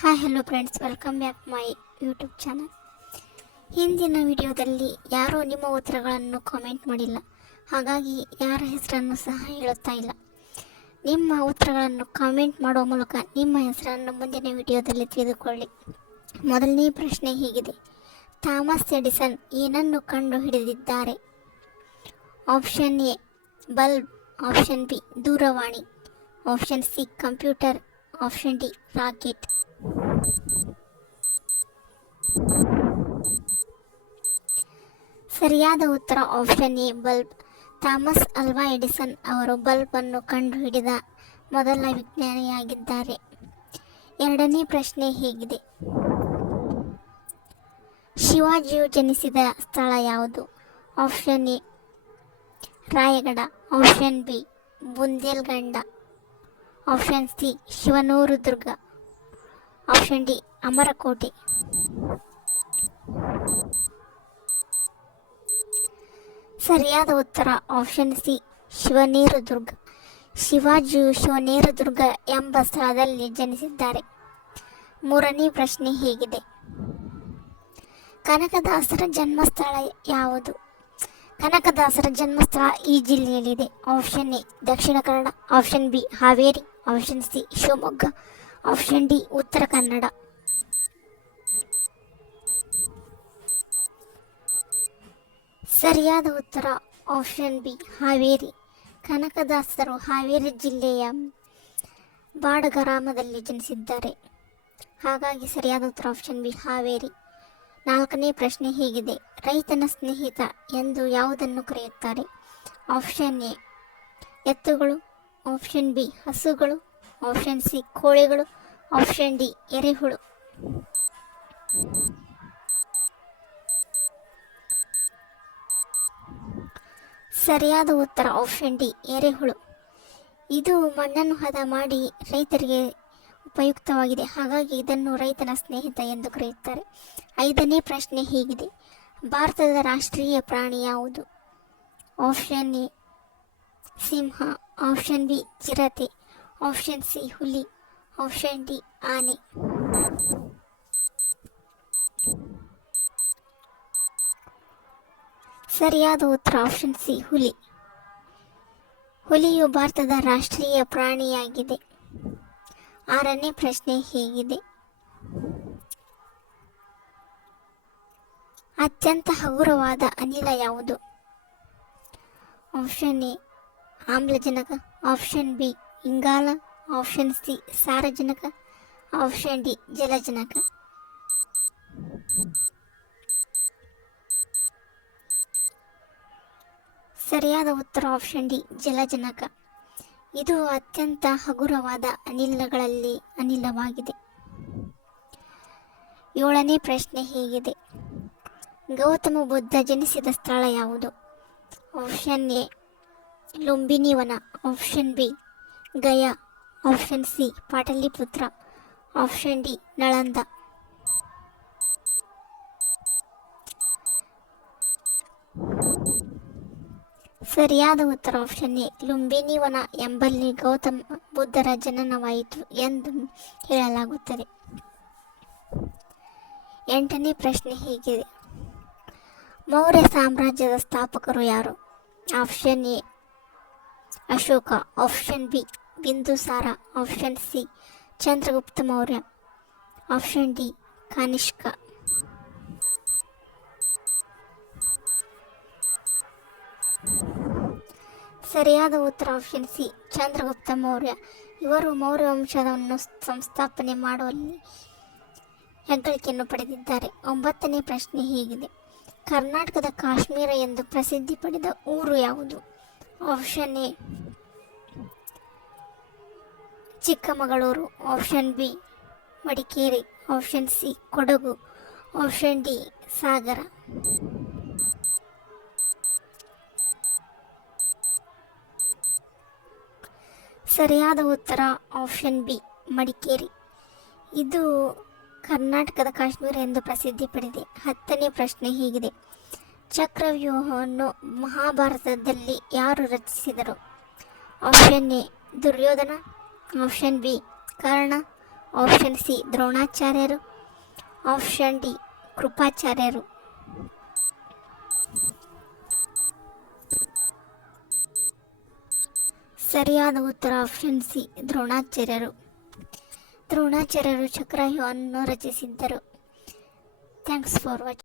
Hi hello friends, welcome back my YouTube channel. ಹಿಂದಿನ ವಿಡಿಯೋದಲ್ಲಿ ಯಾರೂ ನಿಮ್ಮ ಉತ್ತರಗಳನ್ನು ಕಾಮೆಂಟ್ ಮಾಡಿಲ್ಲ, ಹಾಗಾಗಿ ಯಾರ ಹೆಸರನ್ನು ಸಹ ಹೇಳುತ್ತಾ ಇಲ್ಲ. ನಿಮ್ಮ ಉತ್ತರಗಳನ್ನು ಕಾಮೆಂಟ್ ಮಾಡುವ ಮೂಲಕ ನಿಮ್ಮ ಹೆಸರನ್ನು ಮುಂದಿನ ವಿಡಿಯೋದಲ್ಲಿ ತಿಳಿದುಕೊಳ್ಳಿ. ಮೊದಲನೇ ಪ್ರಶ್ನೆ ಹೀಗಿದೆ: ಥಾಮಸ್ ಎಡಿಸನ್ ಏನನ್ನು ಕಂಡು ಹಿಡಿದಿದ್ದಾರೆ? Option A bulb, option B ದೂರವಾಣಿ, option C computer, option D rocket. ಸರಿಯಾದ ಉತ್ತರ option A bulb. Thomas Alva Edison ಅವರು ಬಲ್ಬ್ ಅನ್ನು ಕಂಡುಹಿಡಿದ ಮೊದಲ ವಿಜ್ಞಾನಿಯಾಗಿದ್ದಾರೆ. ಎರಡನೇ ಪ್ರಶ್ನೆ ಹೀಗಿದೆ: ಶಿವಾಜಿಯು ಜನಿಸಿದ ಸ್ಥಳ ಯಾವುದು? Option A Raigad, option B Bundelkhand, option C Shivanuru Durga, option D Amarkote. ಸರಿಯಾದ ಉತ್ತರ ಆಪ್ಷನ್ ಸಿ ಶಿವನೇರು ದುರ್ಗ. ಶಿವಾಜಿಯು ಶಿವನೇರು ದುರ್ಗ ಎಂಬ ಸ್ಥಳದಲ್ಲಿ ಜನಿಸಿದ್ದಾರೆ. ಮೂರನೇ ಪ್ರಶ್ನೆ ಹೀಗಿದೆ: ಕನಕದಾಸರ ಜನ್ಮಸ್ಥಳ ಯಾವುದು? ಕನಕದಾಸರ ಜನ್ಮಸ್ಥಳ ಈ ಜಿಲ್ಲೆಯಲ್ಲಿದೆ. Option A Dakshina Kannada, option B Haveri, option C Shivamogga, option D Uttara Kannada. ಸರಿಯಾದ ಉತ್ತರ ಆಪ್ಷನ್ ಬಿ ಹಾವೇರಿ. ಕನಕದಾಸರು ಹಾವೇರಿ ಜಿಲ್ಲೆಯ ಬಾಡ ಗ್ರಾಮದಲ್ಲಿ ಜನಿಸಿದ್ದಾರೆ. ಹಾಗಾಗಿ ಸರಿಯಾದ ಉತ್ತರ ಆಪ್ಷನ್ ಬಿ ಹಾವೇರಿ. ನಾಲ್ಕನೇ ಪ್ರಶ್ನೆ ಹೀಗಿದೆ: ರೈತನ ಸ್ನೇಹಿತ ಎಂದು ಯಾವುದನ್ನು ಕರೆಯುತ್ತಾರೆ? ಆಪ್ಷನ್ ಎ ಎತ್ತುಗಳು, ಆಪ್ಷನ್ ಬಿ ಹಸುಗಳು, ಆಪ್ಷನ್ ಸಿ ಕೋಳಿಗಳು, ಆಪ್ಷನ್ ಡಿ ಎರೆಹುಳು. ಸರಿಯಾದ ಉತ್ತರ ಆಪ್ಷನ್ ಡಿ ಎರೆಹುಳು. ಇದು ಮಣ್ಣನ್ನು ಹದ ಮಾಡಿ ರೈತರಿಗೆ ಉಪಯುಕ್ತವಾಗಿದೆ, ಹಾಗಾಗಿ ಇದನ್ನು ರೈತನ ಸ್ನೇಹಿತ ಎಂದು ಕರೆಯುತ್ತಾರೆ. ಐದನೇ ಪ್ರಶ್ನೆ ಹೀಗಿದೆ: ಭಾರತದ ರಾಷ್ಟ್ರೀಯ ಪ್ರಾಣಿ ಯಾವುದು? Option A Simha, option B ಚಿರತೆ, ಆಪ್ಷನ್ ಸಿ ಹುಲಿ, ಆಪ್ಷನ್ ಡಿ ಆನೆ. ಸರಿಯಾದ ಉತ್ತರ ಆಪ್ಷನ್ ಸಿ ಹುಲಿ. ಹುಲಿಯು ಭಾರತದ ರಾಷ್ಟ್ರೀಯ ಪ್ರಾಣಿಯಾಗಿದೆ. ಆರನೇ ಪ್ರಶ್ನೆ ಹೀಗಿದೆ: ಅತ್ಯಂತ ಹಗುರವಾದ ಅನಿಲ ಯಾವುದು? ಆಪ್ಷನ್ ಎ ಆಮ್ಲಜನಕ, ಆಪ್ಷನ್ ಬಿ ಇಂಗಾಲ, ಆಪ್ಷನ್ ಸಿ ಸಾರಜನಕ, ಆಪ್ಷನ್ ಡಿ ಜಲಜನಕ. ಸರಿಯಾದ ಉತ್ತರ ಆಪ್ಷನ್ ಡಿ ಜಲಜನಕ. ಇದು ಅತ್ಯಂತ ಹಗುರವಾದ ಅನಿಲಗಳಲ್ಲಿ ಅನಿಲವಾಗಿದೆ. ಏಳನೇ ಪ್ರಶ್ನೆ ಹೀಗಿದೆ: ಗೌತಮ ಬುದ್ಧ ಜನಿಸಿದ ಸ್ಥಳ ಯಾವುದು? ಆಪ್ಷನ್ ಎ ಲುಂಬಿನಿ ವನ, option B Gaya, option C Pataliputra, option D Nalanda. ಸರಿಯಾದ ಉತ್ತರ ಆಪ್ಷನ್ ಎ ಲುಂಬಿನಿ ವನ ಎಂಬಲ್ಲಿ ಗೌತಮ ಬುದ್ಧರ ಜನನವಾಯಿತು ಎಂದು ಹೇಳಲಾಗುತ್ತದೆ. ಎಂಟನೇ ಪ್ರಶ್ನೆ ಹೀಗಿದೆ: ಮೌರ್ಯ ಸಾಮ್ರಾಜ್ಯದ ಸ್ಥಾಪಕರು ಯಾರು? Option A Ashoka, option B Bindusara, option C Chandragupta Maurya, option D Kanishka. ಸರಿಯಾದ ಉತ್ತರ ಆಪ್ಷನ್ ಸಿ ಚಂದ್ರಗುಪ್ತ ಮೌರ್ಯ. ಇವರು ಮೌರ್ಯ ವಂಶವನ್ನು ಸಂಸ್ಥಾಪನೆ ಮಾಡುವಲ್ಲಿ ಹೆಗ್ಗಳಿಕೆಯನ್ನು ಪಡೆದಿದ್ದಾರೆ. ಒಂಬತ್ತನೇ ಪ್ರಶ್ನೆ ಹೀಗಿದೆ: ಕರ್ನಾಟಕದ ಕಾಶ್ಮೀರ ಎಂದು ಪ್ರಸಿದ್ಧಿ ಪಡೆದ ಊರು ಯಾವುದು? Option A Chikkamagaluru, option B Madikeri, option C Kodagu, option D Sagara. ಸರಿಯಾದ ಉತ್ತರ ಆಪ್ಷನ್ ಬಿ ಮಡಿಕೇರಿ. ಇದು ಕರ್ನಾಟಕದ ಕಾಶ್ಮೀರ ಎಂದು ಪ್ರಸಿದ್ಧಿ ಪಡೆದಿದೆ. ಹತ್ತನೇ ಪ್ರಶ್ನೆ ಹೀಗಿದೆ: ಚಕ್ರವ್ಯೂಹವನ್ನು ಮಹಾಭಾರತದಲ್ಲಿ ಯಾರು ರಚಿಸಿದರು? Option A Duryodhana, option B Karna, option C ದ್ರೋಣಾಚಾರ್ಯರು, ಆಪ್ಷನ್ ಡಿ ಕೃಪಾಚಾರ್ಯರು. ಸರಿಯಾದ ಉತ್ತರ ಆಪ್ಷನ್ ಸಿ ದ್ರೋಣಾಚಾರ್ಯರು. ದ್ರೋಣಾಚಾರ್ಯರು ಚಕ್ರವ್ಯೂಹವನ್ನು ರಚಿಸಿದ್ದರು. Thanks for watching.